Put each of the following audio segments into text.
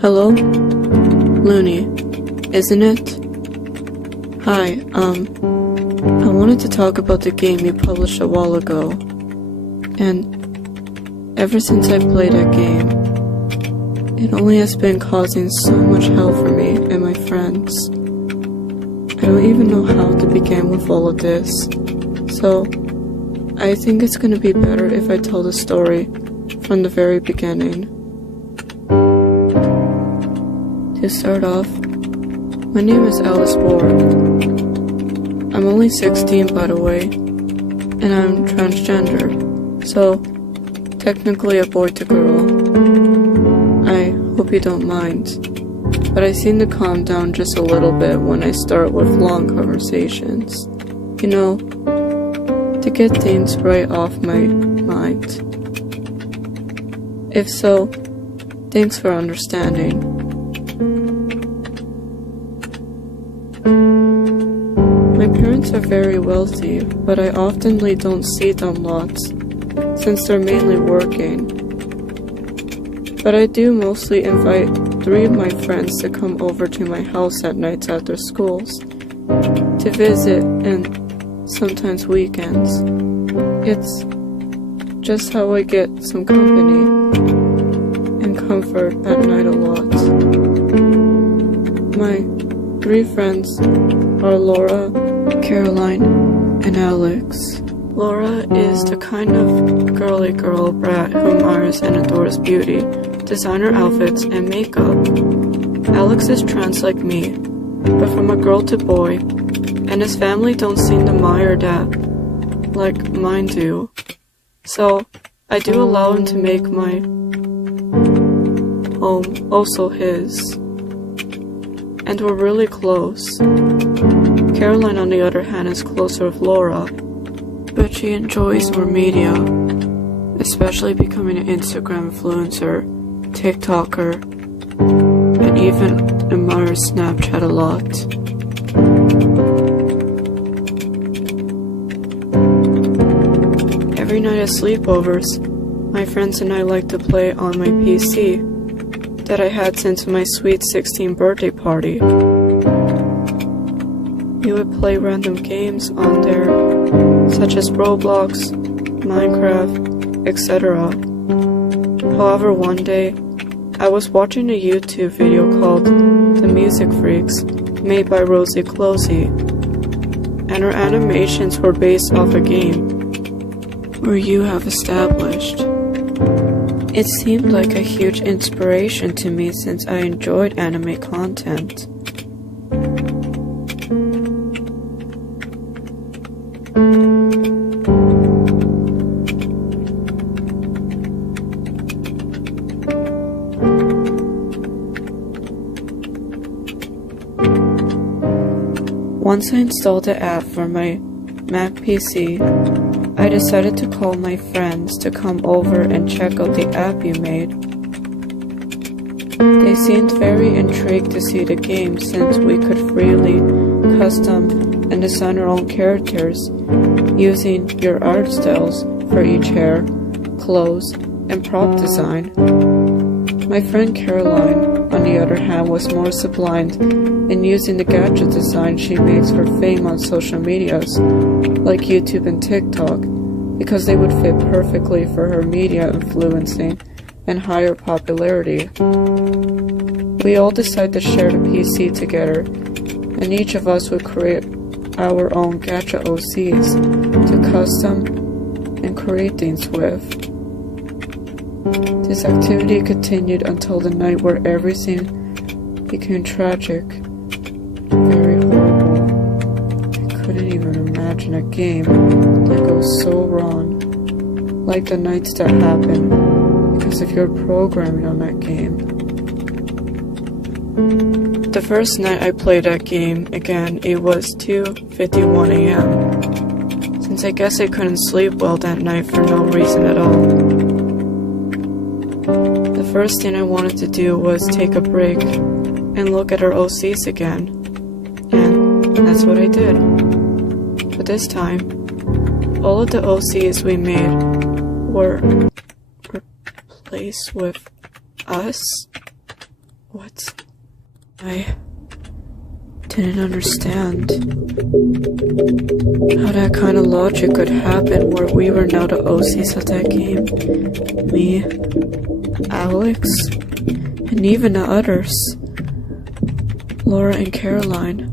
Hello? Looney, isn't it? Hi, I wanted to talk about the game you published a while ago. And ever since I played that game, it only has been causing so much hell for me and my friends. I don't even know how to begin with all of this. So, I think it's gonna be better if I tell the story from the very beginning. To start off, my name is Alice Ward. I'm only 16, by the way, and I'm transgender, so technically a boy to girl. I hope you don't mind, but I seem to calm down just a little bit when I start with long conversations. You know, to get things right off my mind. If so, thanks for understanding. My parents are very wealthy, but I oftenly don't see them lots, since they're mainly working. But I do mostly invite 3 of my friends to come over to my house at nights after schools, to visit and sometimes weekends. It's just how I get some company and comfort at night a lot. My 3 friends are Laura, Caroline, and Alex. Laura is the kind of girly girl brat who admires and adores beauty, designer outfits, and makeup. Alex is trans like me, but from a girl to boy, and his family don't seem to admire that like mine do. So, I do allow him to make my home also his. And we're really close. Caroline, on the other hand, is closer with Laura, but she enjoys more media, especially becoming an Instagram influencer, TikToker, and even admires Snapchat a lot. Every night at sleepovers, my friends and I like to play on my PC that I had since my sweet 16th birthday party. We would play random games on there, such as Roblox, Minecraft, etc. However, one day, I was watching a YouTube video called The Music Freaks, made by Rosie Closey, and her animations were based off a game where you have established. It seemed like a huge inspiration to me since I enjoyed anime content. Once I installed the app for my Mac PC, I decided to call my friends to come over and check out the app you made. They seemed very intrigued to see the game since we could freely custom and design our own characters using your art styles for each hair, clothes, and prop design. My friend Caroline, on the other hand, was more sublimed in using the gadget design she makes for fame on social medias, like YouTube and TikTok, because they would fit perfectly for her media influencing and higher popularity. We all decided to share the PC together, and each of us would create our own Gacha OCs to custom and create things with. This activity continued until the night where everything became tragic, very horrible. I couldn't even imagine a game that goes so wrong, like the nights that happen because of your programming on that game. The first night I played that game again, it was 2:51 a.m. since I guess I couldn't sleep well that night for no reason at all. The first thing I wanted to do was take a break and look at our OCs again, and that's what I did. But this time, all of the OCs we made were replaced with us. What? I didn't understand how that kind of logic could happen where we were now the OCs at that game. Me, Alex, and even the others. Laura and Caroline.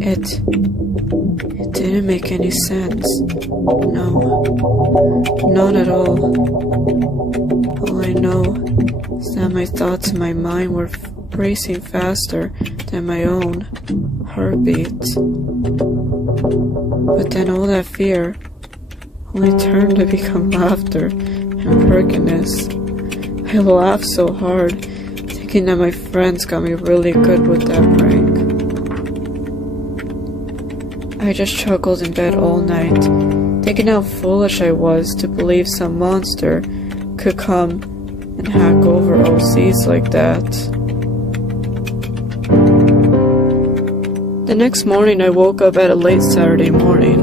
It didn't make any sense. No, not at all. All I know is that my thoughts in my mind were racing faster than my own heartbeat. But then all that fear only turned to become laughter and perkiness. I laughed so hard, thinking that my friends got me really good with that prank. I just chuckled in bed all night, thinking how foolish I was to believe some monster could come and hack over OCs like that. The next morning I woke up at a late Saturday morning,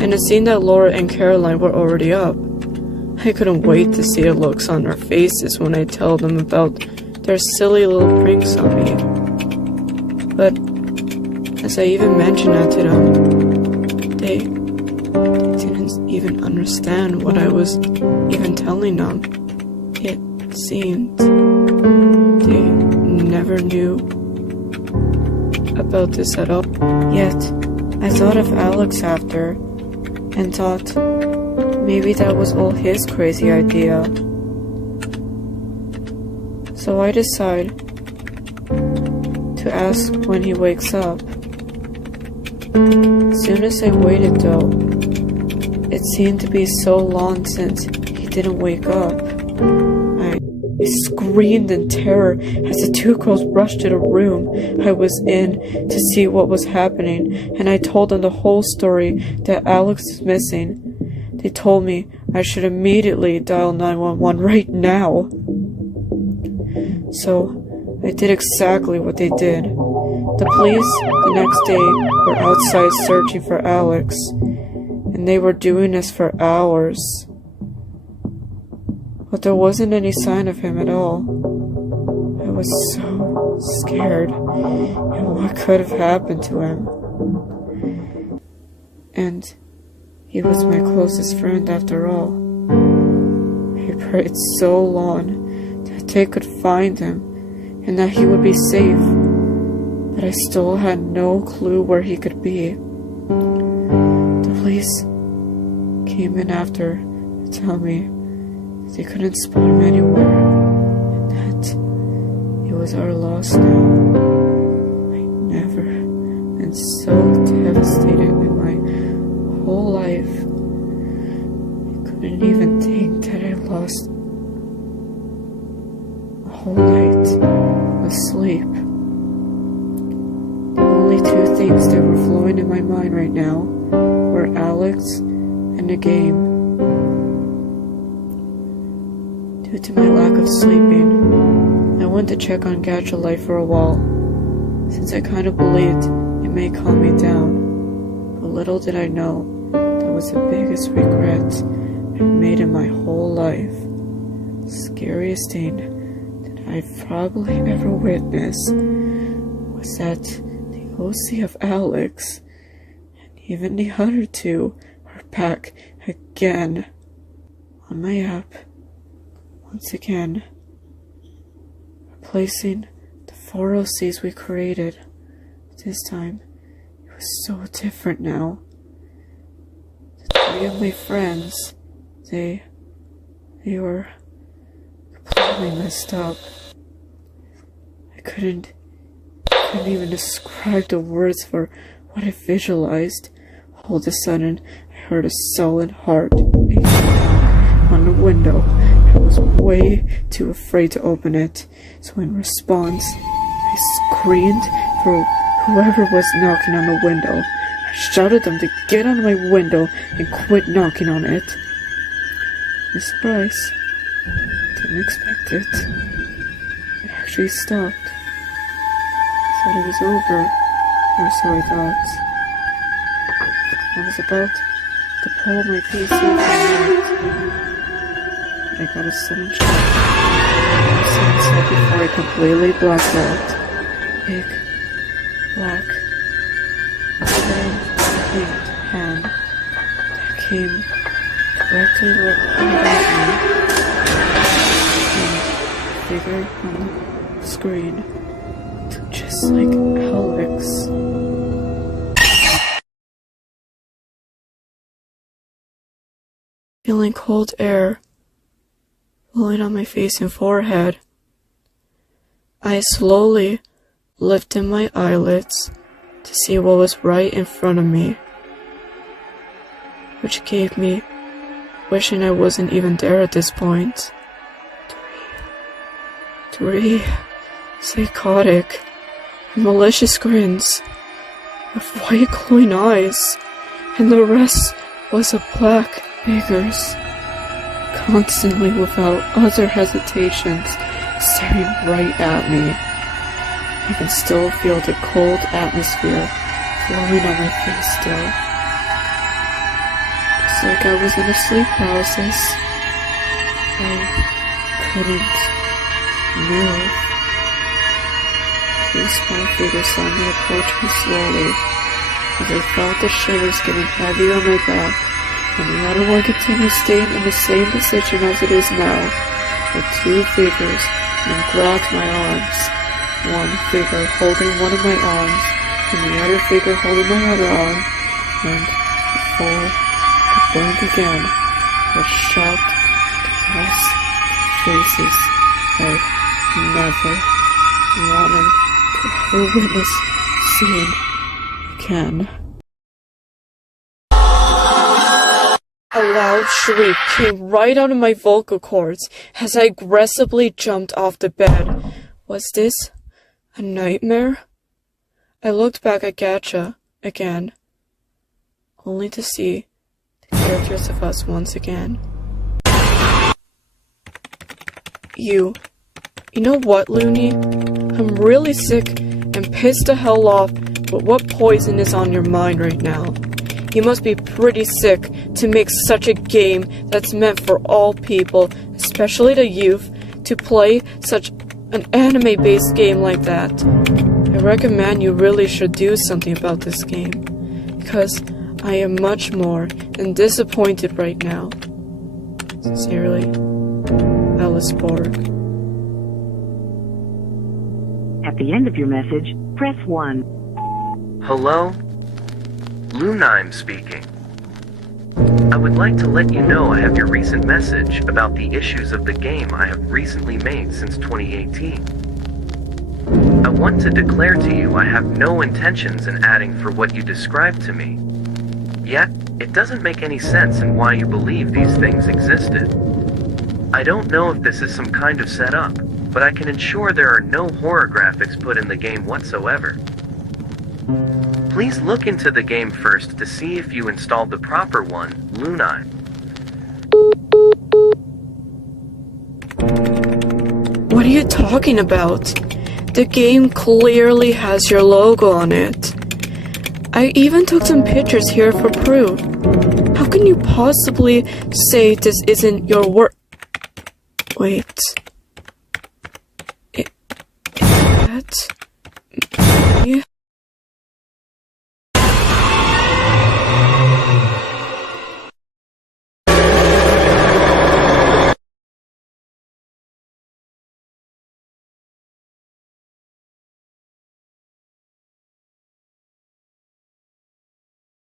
and it seemed that Laura and Caroline were already up. I couldn't wait to see the looks on their faces when I told them about their silly little pranks on me. But as I even mentioned that to them, they didn't even understand what I was even telling them. It seemed they never knew about this at all. Yet, I thought of Alex after, and thought maybe that was all his crazy idea. So I decide to ask when he wakes up. As soon as I waited though, it seemed to be so long since he didn't wake up. I screamed in terror as the two girls rushed to the room I was in to see what was happening, and I told them the whole story that Alex is missing. They told me I should immediately dial 911 right now. So I did exactly what they did. The police the next day were outside searching for Alex, and they were doing this for hours. But there wasn't any sign of him at all. I was so scared, and what could have happened to him? And he was my closest friend after all. I prayed so long that they could find him and that he would be safe, but I still had no clue where he could be. The police came in after to tell me they couldn't spot him anywhere, and that it was our loss now. I never been so devastated in my whole life. I couldn't even think that I lost a whole night of sleep. The only two things that were flowing in my mind right now were Alex and the game. Due to my lack of sleeping, I went to check on Gacha Life for a while, since I kind of believed it may calm me down. But little did I know that was the biggest regret I've made in my whole life. The scariest thing that I've probably ever witnessed was that the OC of Alex and even the other two are back again on my app. Once again, replacing the 4 OCs we created. This time, it was so different now. The 3 of my friends, they were completely messed up. I couldn't even describe the words for what I visualized. All of a sudden, I heard a solid heart beating on the window. I was way too afraid to open it, so in response, I screamed for whoever was knocking on the window. I shouted at them to get out of my window and quit knocking on it. No surprise, didn't expect it. It actually stopped. I thought it was over, or so I thought. I was about to pull my PC from the night. I got a sudden shock. Sunset before I completely blacked out. Big, black, red-linked hand that came directly right at me and figure on the screen looked just like Alex. Feeling cold air blowing on my face and forehead, I slowly lifted my eyelids to see what was right in front of me, which gave me wishing I wasn't even there at this point. Three psychotic, malicious grins with white glowing eyes, and the rest was a black figures, constantly without other hesitations, staring right at me. I can still feel the cold atmosphere flowing on my face still. Just like I was in a sleep paralysis. I couldn't move. Two small figures saw me approach me slowly, as I felt the shivers getting heavier on my back, and the other one continued staying in the same position as it is now. The two figures then grabbed my arms, one figure holding one of my arms, and the other figure holding my other arm, and before the burn began, I shocked across faces I've never wanted to ever witness seeing again. A loud shriek came right out of my vocal cords as I aggressively jumped off the bed. Was this a nightmare? I looked back at Gacha again, only to see the characters of us once again. You know what, Looney? I'm really sick and pissed the hell off with what poison is on your mind right now. You must be pretty sick to make such a game that's meant for all people, especially the youth, to play such an anime-based game like that. I recommend you really should do something about this game, because I am much more than disappointed right now. Sincerely, Alice Borg. At the end of your message, press 1. Hello? Lunime speaking. I would like to let you know I have your recent message about the issues of the game I have recently made since 2018. I want to declare to you I have no intentions in adding for what you described to me. Yet, it doesn't make any sense in why you believe these things existed. I don't know if this is some kind of setup, but I can ensure there are no horror graphics put in the game whatsoever. Please look into the game first to see if you installed the proper one, Lunime. What are you talking about? The game clearly has your logo on it. I even took some pictures here for proof. How can you possibly say this isn't your work? Wait. Is that...